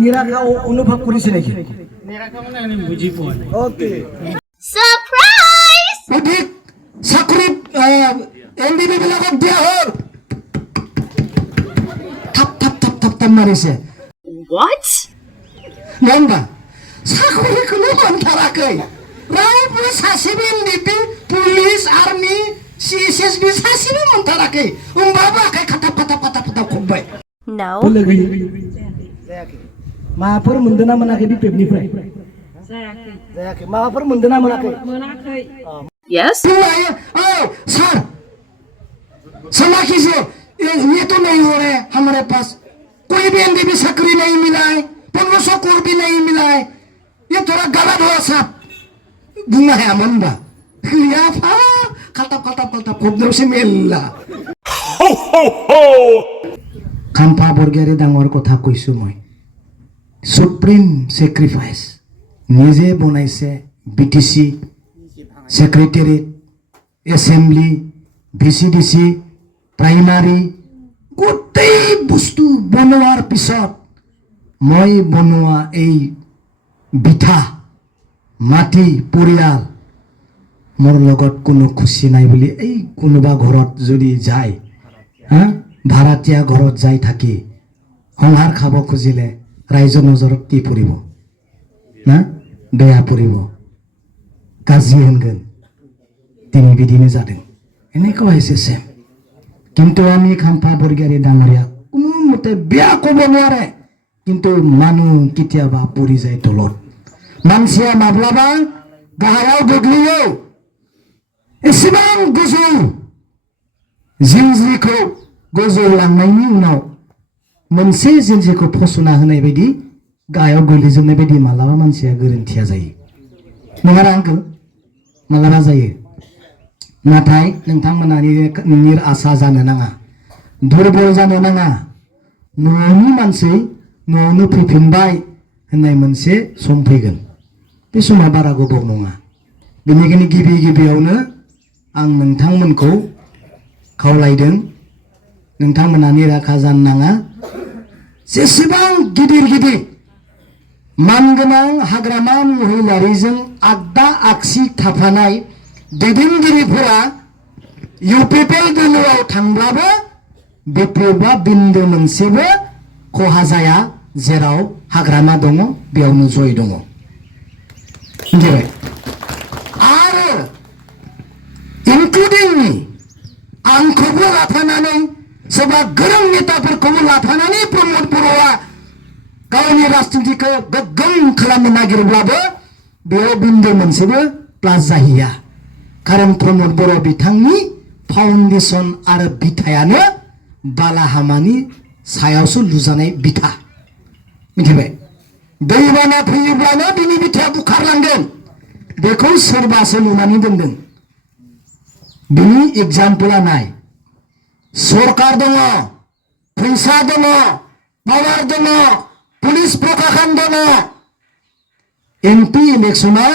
নিরাকা অনুভব করেছি নাকি নিরাকা মানে আমি বুঝি পোৱা নাই ওকে Surprise! অধিক চাকৰি এনডিবি বিলাকক দিয়া হ'ল থাপ থাপ থাপ থাপ থাপ মাৰিছে What? नंबा साखरिखौनो मोनथाराखै रावबो सासेबो एनडिबि पुलिस आर्मि सिएसएसबि सासेबो मोनथाराखै होमबाबो आखाइ खाथाब खाथाब खाथाब खाथाब खबबाय No. जायाखै माबाफोर मोनदों ना मोनाखै बिपेबनिफ्राय जायाखै माबाफोर मोनदों ना मोनाखै Yes? ओ सर समा कीजिए ये तो नहीं हो रहा है हमारे पास कोई भी एनडीबी चाकरी नहीं मिला है 1500 करोड़ भी नहीं मिला है ये थोड़ा गलत हुआ साहब बुंगा है अमंदा या फा खाताब खाताब खाताब खुद से मेला खाम्फा बरगियारि डांगर कथा কৈছো মই सुप्रीम सेक्रिफाइस निजे बनाइছে बीटीसी सेक्रेटारिएट एसेम्बली ভিচিডিসি प्राइमारी গোটেই বস্তু বনোৱাৰ পিছত মই বনোৱা এই বিঠা মাটি পৰিয়াল মোৰ লগত কোনো খুশি নাই বুলি এই কোনোবা ঘৰত যদি যায় ভাড়াতীয়া ঘৰত যাই থাকি সংহাৰ খাব খুজিলে ৰাইজৰ নজৰত কি পৰিব না বেয়া পৰিব কাজি হনগন তিনি বিদিনে যাদों এনেকুৱা হৈছে সেম কিন্তু আমি খাম্ফা বৰগিয়াৰি ডাঙৰীয়া কোনো মতে বেয়া ক'ব নোৱাৰে কিন্তু মানুহ কেতিয়াবা পৰি যায় তলত মানसिया माब्लाबा गाहायाव गोग्लैयो एसेबां गोजौ जिंजिखौ गोजौ लांनायनि उनाव मोनसे जिंजिखौ फसना होनाय बायदि गाहायाव गोग्लैजोबनाय बायदि मालाबा मानसिया गोरोन्थिया जायो नङा आंखौ मालाबा जायो नाथाय नोंथांमोना निराशा जानो नाङा दुर्बल जानो नाङा न'नि मानसि न'आवनो फैफिनबाय होननाय मोनसे सम फैगोन बे समा बारा गोबाव नङा बेनिखायनो गिबि गिबियावनो आं नोंथांमोनखौ खावलायदों नोंथांमोना निराखा जानो नाङा जेसेबां गिदिर गिदिर मानगोनां हाग्रामा महिलारिजों आगदा आगसि थाफानाय दैदेनगिरिफोरा इउपिपिएल दोलोआव थांब्लाबो बेफोरबा बिन्दो मोनसेबो खहा जाया जेराव हाग्रामा दङ बेयावनो जय दङ आरो इनक्लुडिं मी आंखौबो लाफानानै सोरबा गोरों नेताफोरखौबो लाफानानै प्रमद बर'आ गावनि राजनितिखौ गोग्गोम खालामनो नागिरब्लाबो बेयाव बिन्दो मोनसेबो प्लास जाहैया कारण प्रमद बर' बिथांनि फाउन्डेसन आरो बिथायानो बालाहामानि सायावसो लुजानाय बिथा मिथिबाय दैबाना फैयोब्लानो बिनि बिथाया बुखारलांगोन बेखौ सोरबासो लुनानै दोनदों बिनि एग्जाम्पला नाय सरकार दङ फैसा दङ पावार दङ पुलिस प्रशासन दङ एमपि इलेक्शनाव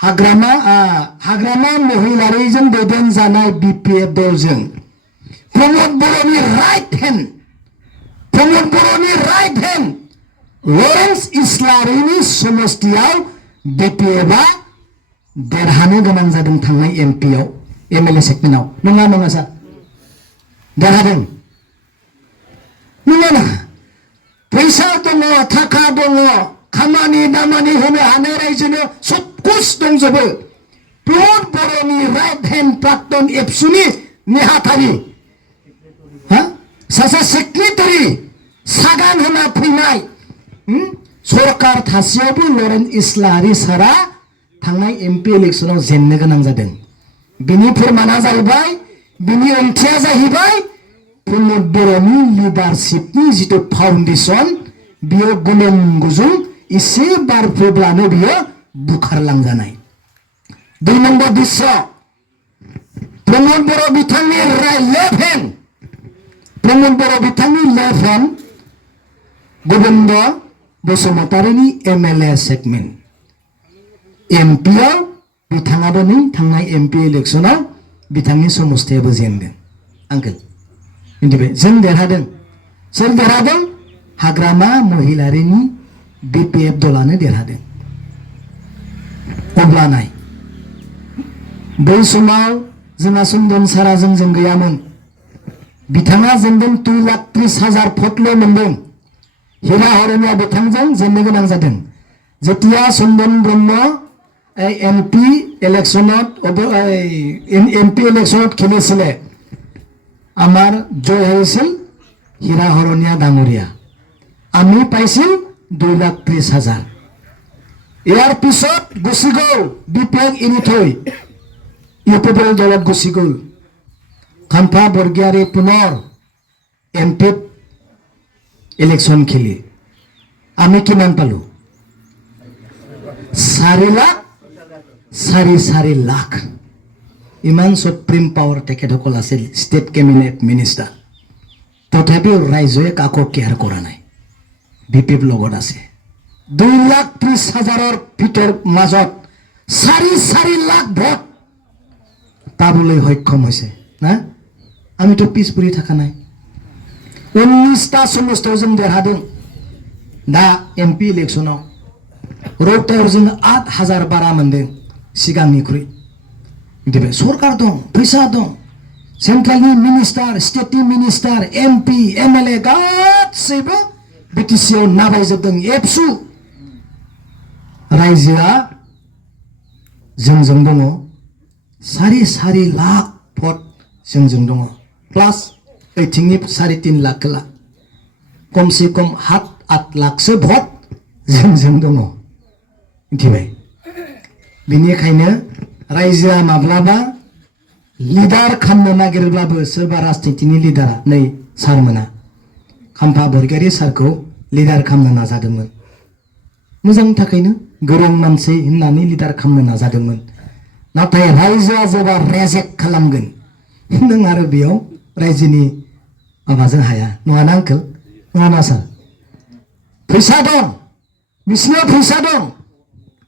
हाग्रामा महिलारिजों दैदेनजानाय बिपिएफ दलजों प्रमद बर'नि राइट हेन्ड लरेन्स इस्लारिनि समस्तियाव बिपिएफआ देरहानो गोनां जादों थांनाय एमपिआव एमएलए सेगमेन्टआव नङा नङा सार देरहादों नङा ना फैसा दङ थाखा दङ खामानि दामानि होनो हानाय रायजोनो सबकुछ दंजोबो प्रमद बर'नि राइट हेन्ड प्राक्तन एबसुनि नेहाथारि सासे सेक्रेटारि सागान होना फैनाय सरकार थासेयावबो लरेन्स इस्लारि सारा थांनाय एमपि इलेक्शनाव जेननो गोनां जादों बिनि फोरमाना जाहैबाय बिनि ओंथिया जाहैबाय प्रमद बर'नि लिडारशिपनि जितु फाउन्डेसन बियो गुलुं गुजुं इसे बार फैब्लानो बियो बुखारलांजानाय 2 नम्बर दृश्य प्रमद बर' बिथांनि लेफ्ट हेन्ड प्रमद बर' बिथांनि लेफ्ट हेन्ड गोविंद बसुमतारिनि एमएलए सेगमेन्ट एमपिआव बिथाङाबो नै थांनाय एमपि इलेक्शनाव बिथांनि समस्थियाबो जेनदों आंखौ मिथिबाय जों देरहादों सोर देरहादों हाग्रामा महिलारिनि BPF दलानो देरहादों। अब्ला नाय बै समाव जोंहा चन्दन सारा जोंजों गैयामोन। बिथाङा जेनदों 2,30,000 भटल' मोनदों। हिरा हरनिया बिथांजों जेननो गोनां जादों। जेतिया चन्दन ब्रह्म MP इलेक्शনত খেলিছিলে আমাৰ জয় হৈছিল হীৰা হৰণীয়া ডাঙৰীয়া। আমি পাইছিল 2,30,000। ইয়াৰ পিছত গুচি গ'ল BPF এৰি থৈ UPPL দলত গুচি গ'ল। খাম্পা বৰগীয়াৰী পুনৰ MP ইলেকশ্যন খেলি আমি কিমান পালো? 4 লাখ। ইমান সুপ্ৰিম পাৱাৰ তেখেতসকল আছিল, ষ্টেট কেবিনেট মিনিষ্টাৰ। তথাপিও ৰাইজে কাকো কেয়াৰ কৰা নাই। BPF লগত আছে। 2,30,000 ভিতৰ মাজত 4 লাখ ভোট পাবলৈ সক্ষম হৈছে না। আমিতো পিছ পৰি থকা নাই। 19টা সমষ্টিও जों देरहादों दा MP इलेक्शनाव। रौतायाव जों 8,000 बारा मोनदों सिगांनिख्रुइ। मिथिबाय? सरकार दं, फैसा दं, सेन्ट्रेलनि मिनिस्टार, स्टेटनि मिनिस्टार, MP MLA गासैबो BTC आव नाबायजोबदों। एबसु रायजोआ जोंजों दङ। 4 लाख भट जोंजों दङ। प्लास 3.5 लाख खोला कमसे कम 7-8 लाखसो भट जोंजों दङ। मिथिबाय? बेनिखायनो रायजोआ माब्लाबा लिडार खालामनो नागिरब्लाबो सोरबा राजनितिनि लिडारा नै सारमोना खाम्फा बरगयारी सारखौ लिडार खालामनो नाजादोंमोन। मोजांनि थाखायनो गोरों मानसि होननानै लिडार खालामनो नाजादोंमोन। नाथाय रायजोआ जेब्ला रेजेक्ट खालामगोन नों आरो बेयाव रायजोनि माबाजों हाया। नङाना आंखोल? नङाना सार? फैसा दं, बिसिनाव फैसा दं।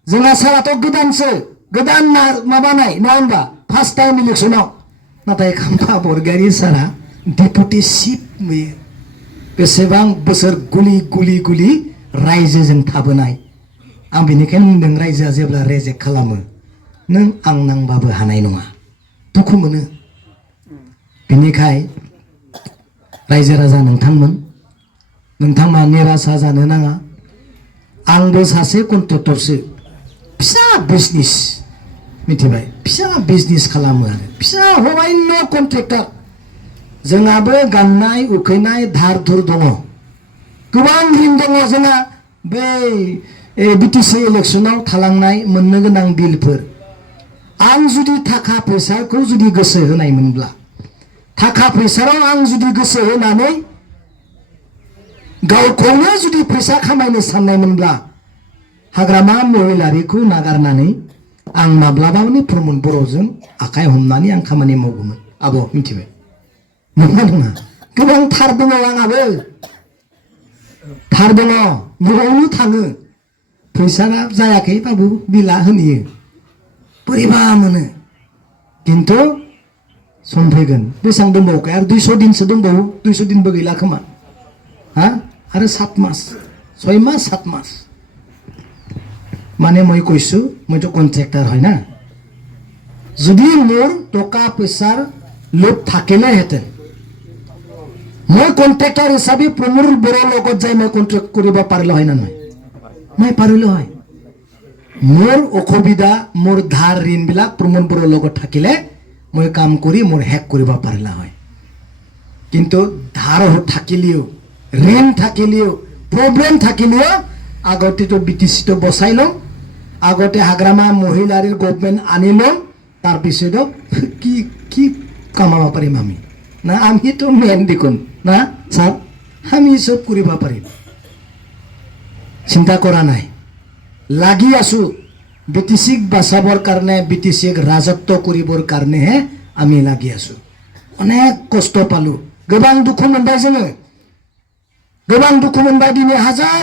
जोंहा साराथ' गोदानसो, गोदान माबानाय नङा होनबा? फार्स्ट टाइम इलेक्शनाव। नाथाय खाम्फा बरगयारी सारा डेपुटि चिफ नुयो। बेसेबां बोसोर गुलि रायजोजों थाबोनाय। आं बेनिखायनो बुंदों रायजोआ जेब्ला रेजेक्ट खालामो नों आं नांबाबो हानाय नङा। दुखु मोनो। बेनिखाय रायजो राजा नोंथांमोना निराशा जानो नाङा। आंबो सासे कन्ट्रेक्टरसो, फिसा बिजनेस। मिथिबाय? फिसा बिजनेस खालामो आरो फिसा हबायन कन्ट्रेक्टर। जोंहाबो गाननाय उखैनाय धार धुर दङ। गोबां ऋण दङ जोंहा। बै BTC इलेक्शनाव थालांनाय मोननो गोनां बिलफोर। आं जुदि थाखा फैसाखौ जुदि गोसो होनायमोनब्ला, थाखा फैसायाव आं जुदि गोसो होनानै गावखौनो जुदि फैसा खामायनो साननायमोनब्ला हाग्रामा महिलारिखौ नागारनानै आं माब्लाबानो प्रमद बर'जों आखाइ हमनानै आं खामानि मावगौमोन। आब' मिथिबाय? नङा गोबां थार दङ आंहाबो। थार दङ, न'आवनो थाङो। फैसा जायाखैबाबो बिला होयो। बोरैबा मोनो। खिन्थु सम फैगोन। बेसेबां दंबावो आरो 200 दिनसो दंबावो। 200 दिनबो गैला खोमा। हा आरो 7 मास 6 मास 7 मास। মানে মই কৈছো মইতো কন্ট্রাক্টর হয় না। যদি মোর টকা পয়সার লোভ থাকিলেহেঁতেন মই কন্ট্রাক্টর হিসাবে প্রমোদ বড় লগত যাই মই কন্ট্রাক্ট কৰিব পাৰিলো হয় না নহয়? মই পাৰিলো হয়। মোর অসুবিধা মোর ধার ঋণ বিলাক প্রমোদ বড় লগত থাকিলে মই কাম কৰি মোর হেক কৰিব পাৰিলা হয়। কিন্তু ধার থাকিলেও ঋণ থাকিলেও প্রবলেম থাকিলেও আগতে তো BTC তো বসাই লম। আগতে হাগ্ৰামা মহিলাৰ গভৰ্নমেন্ট আনি লম। তাৰপিছত কি কামাব পাৰিম আমি না? আমিতো মেন দেখোন না স্যার, আমি সব কৰিব পাৰিম। চিন্তা কৰা নাই। লাগি আছো BTCক বাঁচাবৰ কাৰণে, BTCক ৰাজত্ব কৰিবৰ কাৰণেহে আমি লাগি আছো। অনেক কষ্ট পালো, গোবাं দুখু मोनबाय जोङो। गोबां दुखु मोनबाय। दिनै हाजार